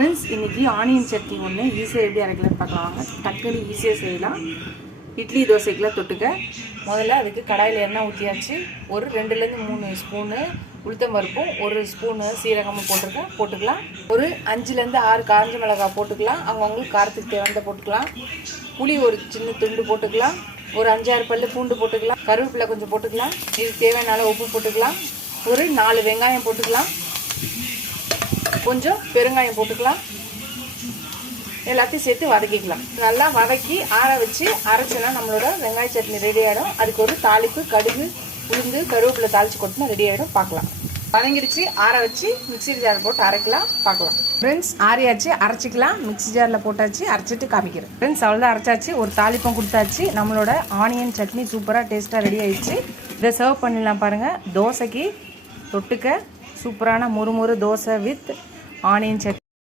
Friends, இன்றைக்கி onion chutney ஒன்று ஈஸியாக எப்படி அரைக்கலான்னு பார்க்கலாம் வாங்க. டக்குன்னு ஈஸியாக செய்யலாம். இட்லி தோசைக்கெலாம் தொட்டுக்க முதல்ல அதுக்கு கடாயில் எண்ணெய் ஊற்றியாச்சு. ஒரு 2-3 ஸ்பூனு உளுத்தம் பருப்பும் 1 ஸ்பூனு சீரகமும் போட்டுக்கலாம். ஒரு 5-6 காஞ்ச மிளகாய் போட்டுக்கலாம். அவங்கவுங்களுக்கு காரத்துக்கு தேவையான போட்டுக்கலாம். புளி ஒரு சின்ன துண்டு போட்டுக்கலாம். ஒரு 5-6 பல்லு பூண்டு போட்டுக்கலாம். கருவேப்பிலை கொஞ்சம் போட்டுக்கலாம். இது தேவையான உப்பு போட்டுக்கலாம். ஒரு 4 வெங்காயம் போட்டுக்கலாம். கொஞ்சம் பெருங்காயம் போட்டுக்கலாம். எல்லாத்தையும் சேர்த்து வதக்கிக்கலாம். நல்லா வதக்கி ஆற வச்சு அரைச்சோன்னா நம்மளோட வெங்காய சட்னி ரெடி ஆகிடும். அதுக்கு ஒரு தாளிப்பு, கடுகு, உளுந்து, கருவேப்பிலை தாளித்து கொட்டினா ரெடி ஆகிடும். பார்க்கலாம். வதங்கிடுச்சு. ஆற வச்சு மிக்ஸி ஜார் போட்டு அரைக்கலாம். பார்க்கலாம். ஃப்ரெண்ட்ஸ், ஆறியாச்சு, அரைச்சிக்கலாம். மிக்ஸி ஜாரில் போட்டாச்சு, அரைச்சிட்டு காமிக்கிறேன். ஃப்ரெண்ட்ஸ், அவ்வளோதான், அரைச்சாச்சு. ஒரு தாளிப்பம் கொடுத்தாச்சு. நம்மளோட ஆனியன் சட்னி சூப்பராக டேஸ்ட்டாக ரெடி ஆயிடுச்சு. இதை சர்வ் பண்ணிடலாம். பாருங்கள், தோசைக்கு தொட்டுக்க சூப்பரான முறுமுறு தோசை வித் ஆனியன் சட்னி.